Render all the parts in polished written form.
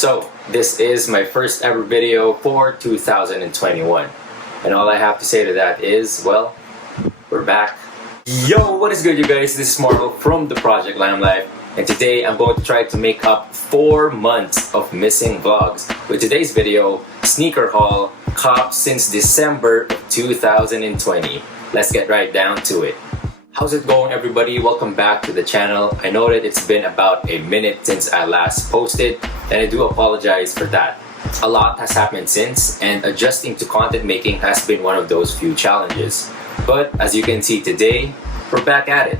So, this is my first ever video for 2021. And all I have to say to that is, well, we're back. Yo, what is good you guys? This is Marvel from the Project Limelight. And today I'm going to try to make up 4 months of missing vlogs with today's video, sneaker haul, cops since December of 2020. Let's get right down to it. How's it going everybody? Welcome back to the channel. I know that it's been about a minute since I last posted and I do apologize for that. A lot has happened since and adjusting to content making has been one of those few challenges. But as you can see today, we're back at it.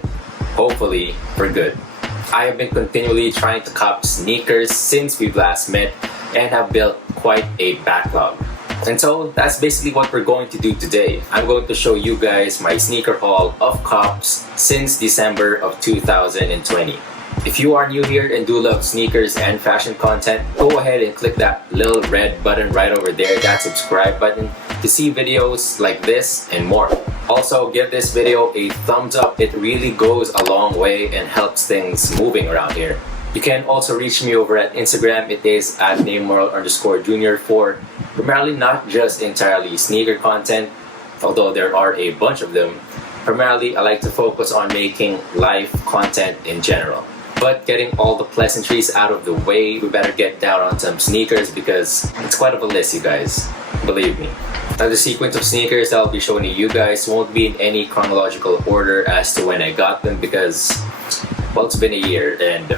Hopefully for good. I have been continually trying to cop sneakers since we've last met and have built quite a backlog. And so that's basically what we're going to do today. I'm going to show you guys my sneaker haul of cops since December of 2020. If you are new here and do love sneakers and fashion content, go ahead and click that little red button right over there, that subscribe button, to see videos like this and more. Also, give this video a thumbs up. It really goes a long way and helps things moving around here. You can also reach me over at Instagram. It is at namemoral_junior for primarily not just entirely sneaker content, although there are a bunch of them. Primarily, I like to focus on making life content in general. But getting all the pleasantries out of the way, we better get down on some sneakers because it's quite of a list, you guys. Believe me. Now, the sequence of sneakers I'll be showing you guys won't be in any chronological order as to when I got them because, well, it's been a year and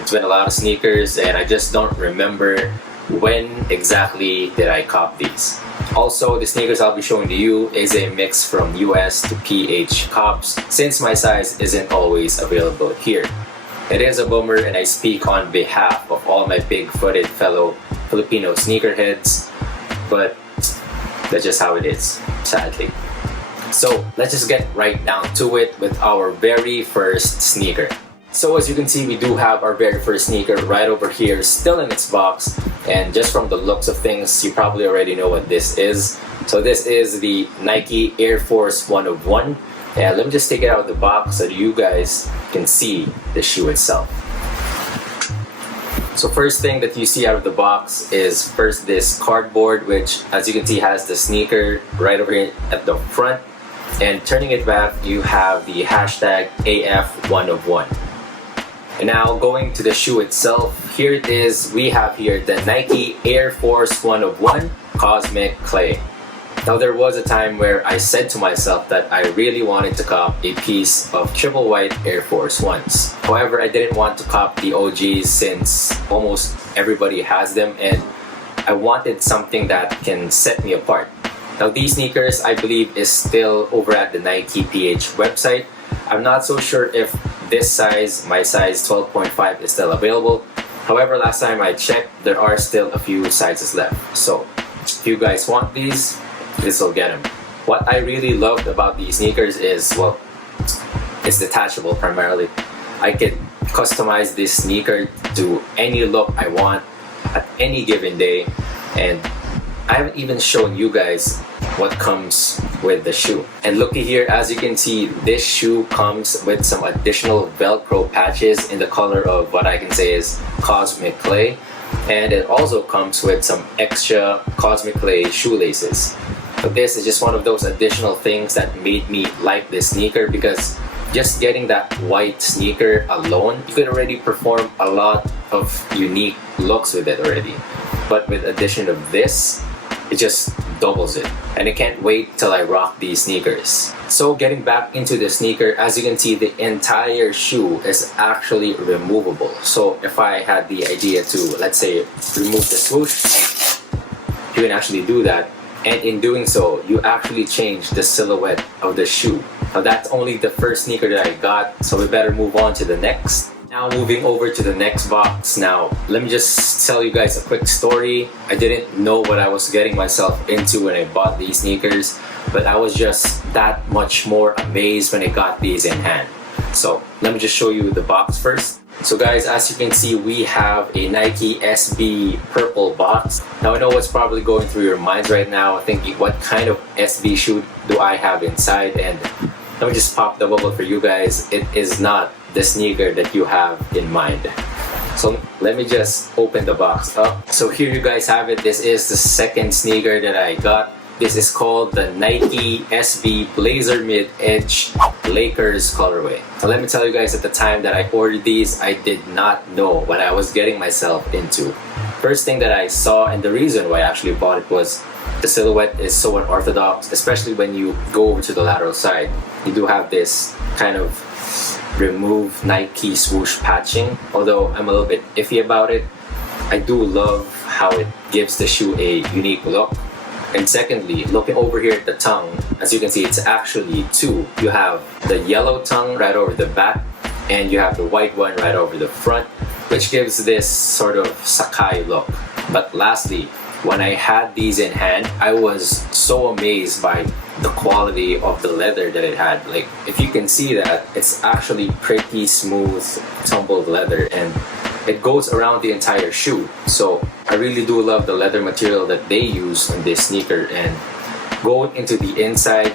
it's been a lot of sneakers and I just don't remember when exactly did I cop these. Also, the sneakers I'll be showing to you is a mix from US to PH cops since my size isn't always available here. It is a bummer and I speak on behalf of all my big-footed fellow Filipino sneakerheads, but that's just how it is, sadly. So let's just get right down to it with our very first sneaker. So as you can see, we do have our very first sneaker right over here, still in its box. And just from the looks of things, you probably already know what this is. So this is the Nike Air Force 101. And let me just take it out of the box so you guys can see the shoe itself. So first thing that you see out of the box is first this cardboard, which as you can see has the sneaker right over here at the front. And turning it back, you have the hashtag AF101. And now going to the shoe itself, here it is. We have here the Nike Air Force 101 Cosmic Clay. Now there was a time where I said to myself that I really wanted to cop a piece of triple white Air Force Ones. However, I didn't want to cop the OGs since almost everybody has them and I wanted something that can set me apart. Now these sneakers I believe is still over at the Nike PH website. I'm not so sure if this size, my size 12.5 is still available. However, last time I checked, there are still a few sizes left. So if you guys want these, this will get them. What I really loved about these sneakers is, well, it's detachable primarily. I could customize this sneaker to any look I want at any given day. And I haven't even shown you guys what comes with the shoe. And looky here, as you can see, this shoe comes with some additional Velcro patches in the color of what I can say is Cosmic Clay. And it also comes with some extra Cosmic Clay shoelaces. But this is just one of those additional things that made me like this sneaker because just getting that white sneaker alone, you could already perform a lot of unique looks with it already. But with addition of this, it just doubles it. And I can't wait till I rock these sneakers. So getting back into the sneaker, as you can see, the entire shoe is actually removable. So if I had the idea to, let's say, remove the swoosh, you can actually do that. And in doing so, you actually change the silhouette of the shoe. Now that's only the first sneaker that I got, so we better move on to the next. Now moving over to the next box. Now let me just tell you guys a quick story. I didn't know what I was getting myself into when I bought these sneakers, but I was just that much more amazed when I got these in hand. So let me just show you the box first. So guys, as you can see, we have a Nike SB purple box. Now I know what's probably going through your minds right now, thinking what kind of SB shoe do I have inside, and let me just pop the bubble for you guys. It is not the sneaker that you have in mind. So let me just open the box up. So here you guys have it. This is the second sneaker that I got. This is called the Nike SB Blazer Mid Edge Lakers colorway. So let me tell you guys, at the time that I ordered these, I did not know what I was getting myself into. First thing that I saw, and the reason why I actually bought it, was the silhouette is so unorthodox, especially when you go over to the lateral side. You do have this kind of remove Nike swoosh patching, although I'm a little bit iffy about it. I do love how it gives the shoe a unique look. And secondly, looking over here at the tongue, as you can see, it's actually two. You have the yellow tongue right over the back, and you have the white one right over the front, which gives this sort of Sakai look. But lastly, when I had these in hand, I was so amazed by the quality of the leather that it had. Like, if you can see that, it's actually pretty smooth, tumbled leather, and it goes around the entire shoe. So I really do love the leather material that they use on this sneaker. And going into the inside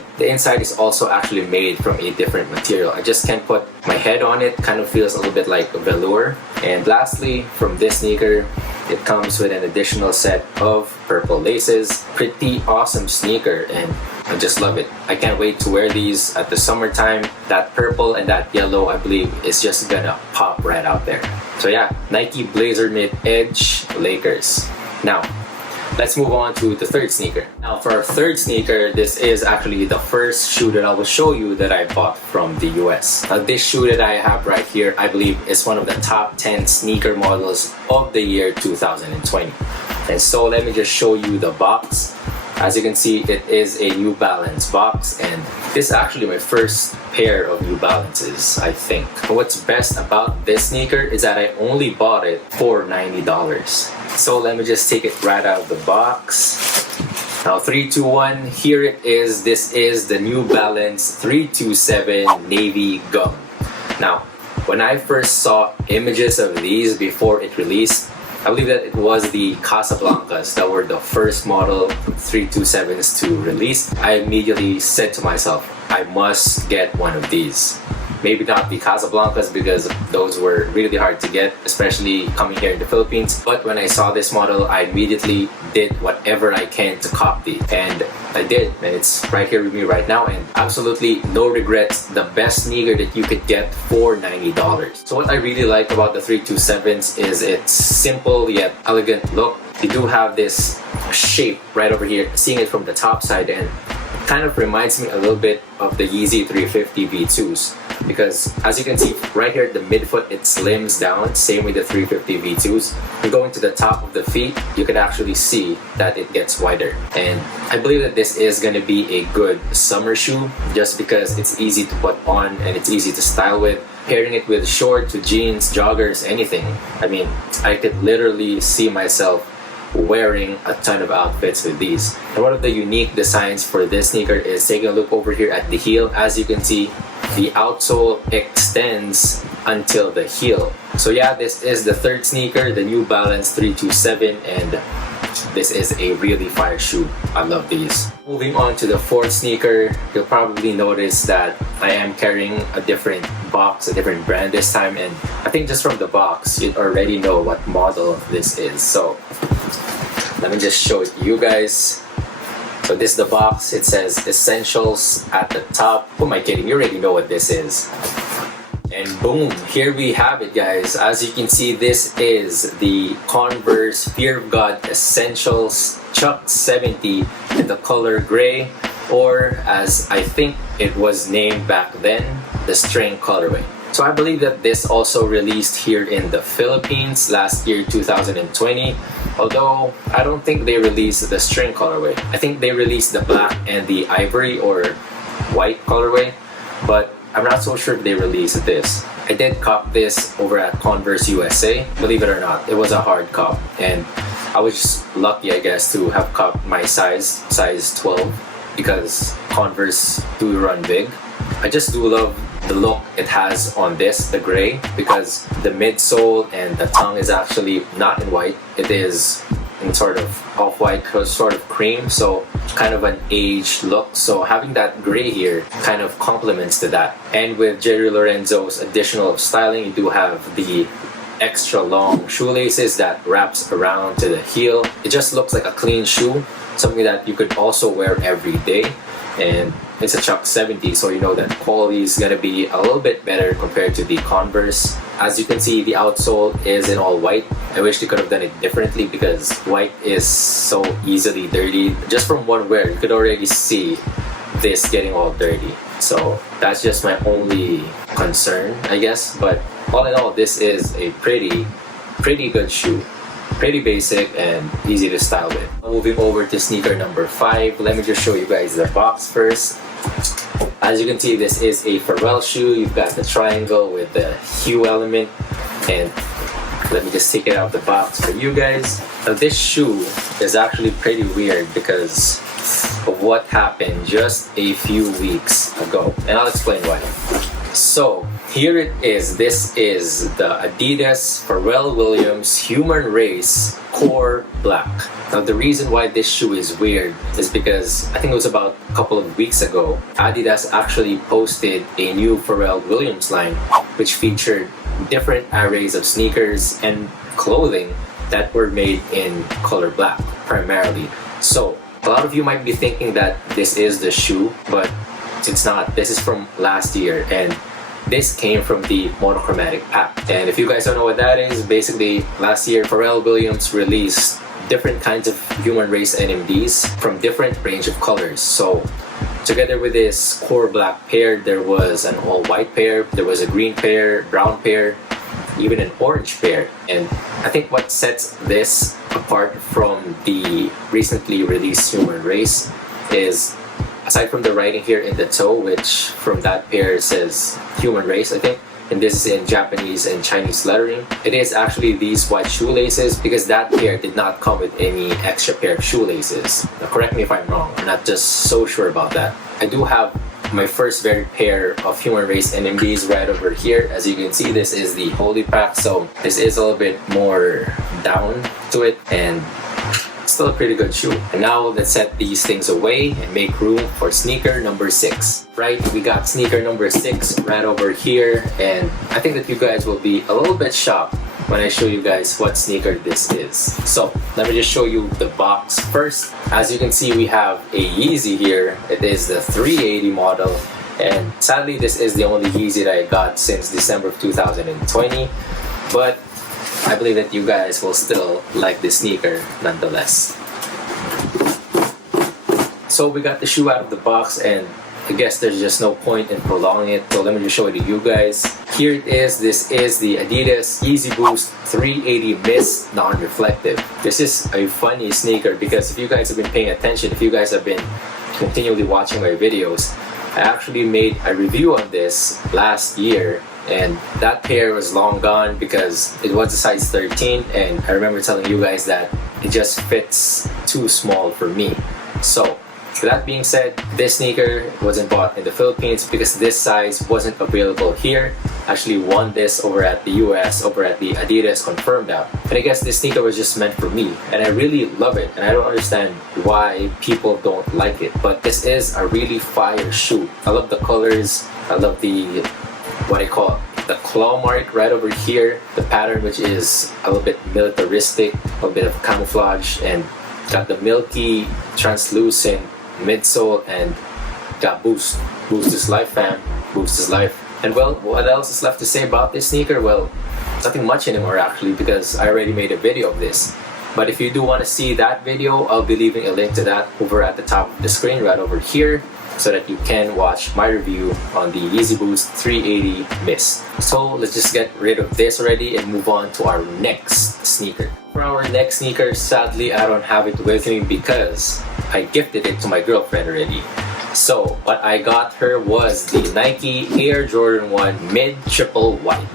is also actually made from a different material. I just can't put my head on it. Kind of feels a little bit like velour. And lastly, from this sneaker, it comes with an additional set of purple laces. Pretty awesome sneaker, and I just love it. I can't wait to wear these at the summertime. That purple and that yellow, I believe, is just gonna pop right out there. So yeah, Nike Blazer Mid Edge Lakers. Now, let's move on to the third sneaker. Now, for our third sneaker, this is actually the first shoe that I will show you that I bought from the US. Now, this shoe that I have right here, I believe, is one of the top 10 sneaker models of the year 2020. And so let me just show you the box. As you can see, it is a New Balance box, and this is actually my first pair of New Balances, I think. But what's best about this sneaker is that I only bought it for $90. So let me just take it right out of the box. Now, 3, 2, 1, here it is. This is the New Balance 327 Navy Gum. Now, when I first saw images of these before it released, I believe that it was the Casablancas that were the first model 327s to release. I immediately said to myself, I must get one of these. Maybe not the Casablancas, because those were really hard to get, especially coming here in the Philippines. But when I saw this model, I immediately did whatever I can to copy, and I did, and it's right here with me right now, and absolutely no regrets. The best sneaker that you could get for $90. So what I really like about the 327s is its simple yet elegant look. You do have this shape right over here, seeing it from the top side, and it kind of reminds me a little bit of the Yeezy 350 V2s. Because as you can see right here at the midfoot, it slims down, same with the 350 V2s. You're going to the top of the feet, you can actually see that it gets wider. And I believe that this is going to be a good summer shoe, just because it's easy to put on and it's easy to style with. Pairing it with shorts, with jeans, joggers, anything. I mean, I could literally see myself wearing a ton of outfits with these. And one of the unique designs for this sneaker is taking a look over here at the heel. As you can see, the outsole extends until the heel. So yeah, this is the third sneaker, the New Balance 327, and this is a really fire shoe. I love these. Moving on to the fourth sneaker, you'll probably notice that I am carrying a different box, a different brand this time, and I think just from the box, you already know what model this is. So let me just show it to you guys. So this is the box. It says Essentials at the top. Who am I kidding? You already know what this is. And boom, here we have it, guys. As you can see, this is the Converse Fear of God Essentials Chuck 70 in the color gray, or as I think it was named back then, the string colorway. So I believe that this also released here in the Philippines last year, 2020. Although I don't think they released the string colorway. I think they released the black and the ivory or white colorway, but I'm not so sure if they released this. I did cop this over at Converse USA. Believe it or not, it was a hard cop, and I was just lucky, I guess, to have copped my size 12, because Converse do run big. I just do love the look it has on this, the gray, because the midsole and the tongue is actually not in white. It is in sort of off-white, sort of cream, so kind of an aged look. So having that gray here kind of complements to that. And with Jerry Lorenzo's additional styling, you do have the extra long shoelaces that wraps around to the heel. It just looks like a clean shoe, something that you could also wear every day. And it's a Chuck 70, so you know that quality is gonna be a little bit better compared to the Converse. As you can see, the outsole is in all white. I wish they could have done it differently because white is so easily dirty. Just from one wear, you could already see this getting all dirty. So that's just my only concern, I guess. But all in all, this is a pretty good shoe. Pretty basic and easy to style with. Moving over to sneaker number 5, let me just show you guys the box first. As you can see, this is a Pharrell shoe. You've got the triangle with the hue element, and let me just take it out of the box for you guys. Now this shoe is actually pretty weird because of what happened just a few weeks ago, and I'll explain why. So here it is. This is the Adidas Pharrell Williams Human Race Core Black. Now the reason why this shoe is weird is because I think it was about a couple of weeks ago, Adidas actually posted a new Pharrell Williams line which featured different arrays of sneakers and clothing that were made in color black primarily. So a lot of you might be thinking that this is the shoe, but it's not. This is from last year, and this came from the monochromatic pack. And if you guys don't know what that is, basically last year Pharrell Williams released different kinds of human race NMDs from different range of colors. So together with this core black pair, there was an all white pair, there was a green pair, brown pair, even an orange pair. And I think what sets this apart from the recently released human race is, aside from the writing here in the toe, which from that pair says human race, I think, and this is in Japanese and Chinese lettering, it is actually these white shoelaces, because that pair did not come with any extra pair of shoelaces. Now correct me if I'm wrong, I'm not just so sure about that. I do have my first varied pair of human race NMDs right over here. As you can see, this is the Holy Pack, so this is a little bit more down to it, and still a pretty good shoe. And now let's set these things away and make room for sneaker number 6. Right, we got sneaker number 6 right over here, and I think that you guys will be a little bit shocked when I show you guys what sneaker this is. So let me just show you the box first. As you can see, we have a Yeezy here. It is the 380 model, and sadly this is the only Yeezy that I got since December of 2020, but I believe that you guys will still like this sneaker nonetheless. So we got the shoe out of the box, and I guess there's just no point in prolonging it, so let me just show it to you guys. Here it is. This is the Adidas Yeezy Boost 380 Mist Non-Reflective. This is a funny sneaker because if you guys have been paying attention, if you guys have been continually watching my videos, I actually made a review on this last year, and that pair was long gone because it was a size 13, and I remember telling you guys that it just fits too small for me. So that being said, this sneaker wasn't bought in the Philippines because this size wasn't available here. I actually won this over at the US, over at the Adidas Confirmed app. And I guess this sneaker was just meant for me, and I really love it, and I don't understand why people don't like it. But this is a really fire shoe. I love the colors. I love the, what I call the claw mark right over here, the pattern, which is a little bit militaristic, a little bit of camouflage, and got the milky translucent midsole, and got Boost. Boost is life, fam. Boost is life. And well, what else is left to say about this sneaker? Well, nothing much anymore actually, because I already made a video of this. But if you do want to see that video, I'll be leaving a link to that over at the top of the screen right over here, so that you can watch my review on the Yeezy Boost 380 Mist. So let's just get rid of this already and move on to our next sneaker. For our next sneaker, sadly I don't have it with me because I gifted it to my girlfriend already. So what I got her was the Nike Air Jordan 1 Mid Triple White.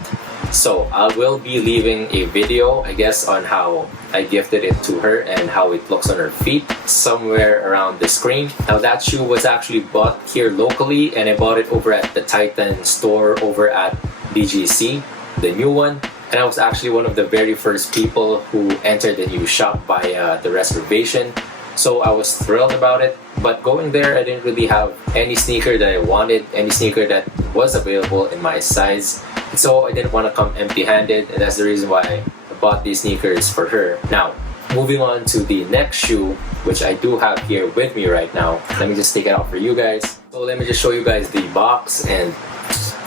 So I will be leaving a video, I guess, on how I gifted it to her and how it looks on her feet somewhere around the screen. Now that shoe was actually bought here locally, and I bought it over at the Titan store over at BGC, the new one. And I was actually one of the very first people who entered the new shop via the reservation. So I was thrilled about it. But going there, I didn't really have any sneaker that I wanted, any sneaker that was available in my size. So I didn't want to come empty-handed, and that's the reason why I bought these sneakers for her. Now, moving on to the next shoe, which I do have here with me right now. Let me just take it out for you guys. So let me just show you guys the box, and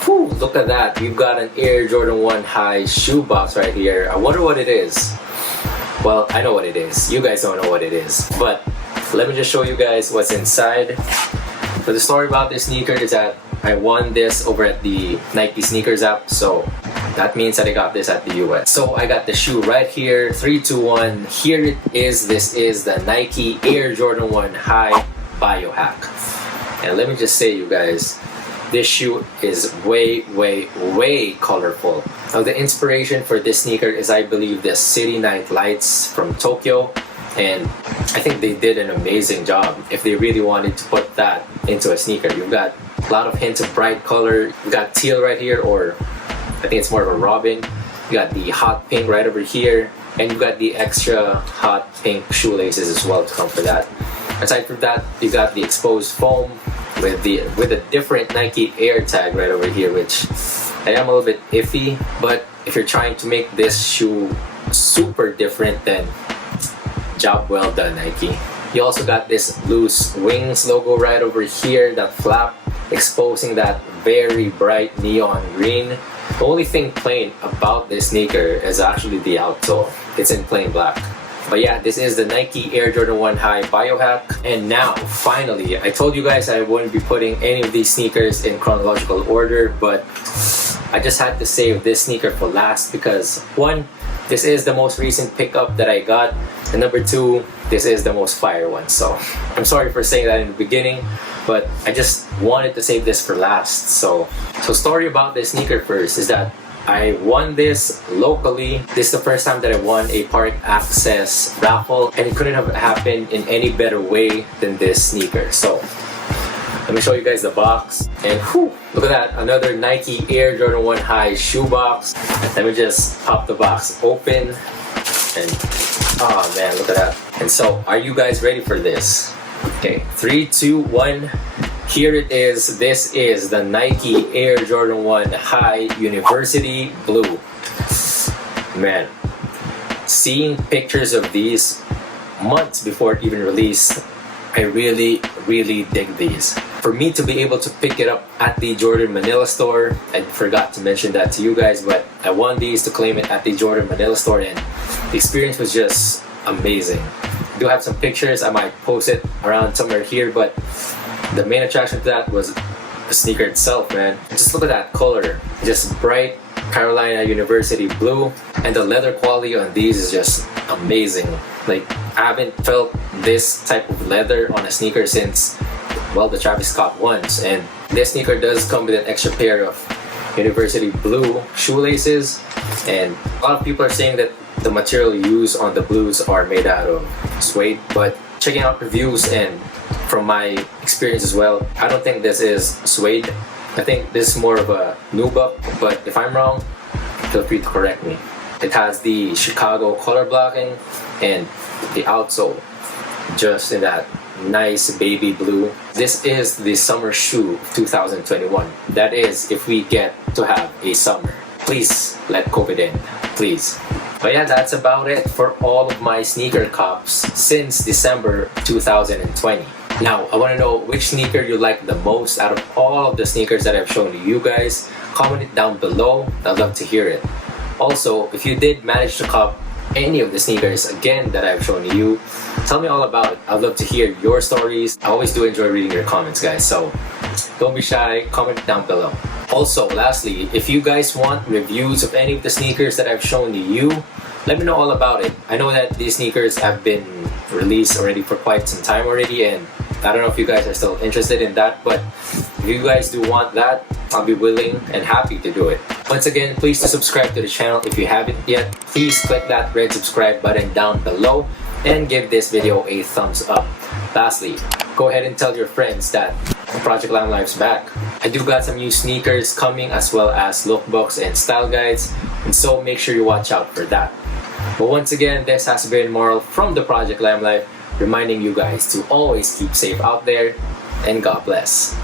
whew, look at that. We've got an Air Jordan 1 High shoe box right here. I wonder what it is. Well, I know what it is. You guys don't know what it is. But let me just show you guys what's inside. So the story about this sneaker is that I won this over at the Nike sneakers app. So that means that I got this at the US. So I got the shoe right here. 3, 2, 1. Here it is. This is the Nike Air Jordan 1 High Biohack. And let me just say, you guys, this shoe is way colorful. Now the inspiration for this sneaker is, I believe, the City Night Lights from Tokyo, and I think they did an amazing job if they really wanted to put that into a sneaker. You've got a lot of hints of bright color. You got teal right here, or I think it's more of a robin. You got the hot pink right over here, and you got the extra hot pink shoelaces as well to come for that. Aside from that, you got the exposed foam with a different Nike Air tag right over here, which I am a little bit iffy. But if you're trying to make this shoe super different, then job well done, Nike. You also got this loose wings logo right over here, that flap exposing that very bright neon green. The only thing plain about this sneaker is actually the outsole. It's in plain black. But yeah, this is the Nike Air Jordan 1 High Biohack. And now, finally, I told you guys I wouldn't be putting any of these sneakers in chronological order, but I just had to save this sneaker for last because, one, this is the most recent pickup that I got, and number two, this is the most fire one. So I'm sorry for saying that in the beginning, but I just wanted to save this for last. So story about this sneaker first is that I won this locally. This is the first time that I won a park access raffle, and it couldn't have happened in any better way than this sneaker. So let me show you guys the box, and whew, look at that, another Nike Air Jordan 1 High shoe box. Let me just pop the box open, and oh man, look at that. And so, are you guys ready for this? Okay, 3, 2, 1. Here it is. This is the Nike Air Jordan 1 High University Blue. Man, seeing pictures of these months before it even released, I really dig these. For me to be able to pick it up at the Jordan Manila store, I forgot to mention that to you guys, but I won these to claim it at the Jordan Manila store, and the experience was just amazing. I do have some pictures. I might post it around somewhere here, but the main attraction to that was the sneaker itself, man. Just look at that color. Just bright Carolina University blue, and the leather quality on these is just amazing. Like, I haven't felt this type of leather on a sneaker since, well, the Travis Scott ones. And this sneaker does come with an extra pair of University blue shoelaces, and a lot of people are saying that the material used on the blues are made out of suede, but checking out reviews and from my experience as well, I don't think this is suede. I think this is more of a nubuck, but if I'm wrong, feel free to correct me. It has the Chicago color blocking and the outsole just in that nice baby blue. This is the summer shoe of 2021. That is, if we get to have a summer. Please let COVID end, please. But yeah, that's about it for all of my sneaker cops since December 2020. Now, I want to know which sneaker you like the most out of all of the sneakers that I've shown to you guys. Comment it down below. I'd love to hear it. Also, if you did manage to cop any of the sneakers again that I've shown you, tell me all about it. I'd love to hear your stories. I always do enjoy reading your comments, guys, so don't be shy, comment down below. Also, lastly, if you guys want reviews of any of the sneakers that I've shown to you, let me know all about it. I know that these sneakers have been released already for quite some time already, and I don't know if you guys are still interested in that, but if you guys do want that, I'll be willing and happy to do it. Once again, please do subscribe to the channel if you haven't yet. Please click that red subscribe button down below and give this video a thumbs up. Lastly, go ahead and tell your friends that Project Lamb Life's back. I do got some new sneakers coming, as well as lookbooks and style guides, and so make sure you watch out for that. But once again, this has been Moral from the Project Lamb Life, reminding you guys to always keep safe out there, and God bless.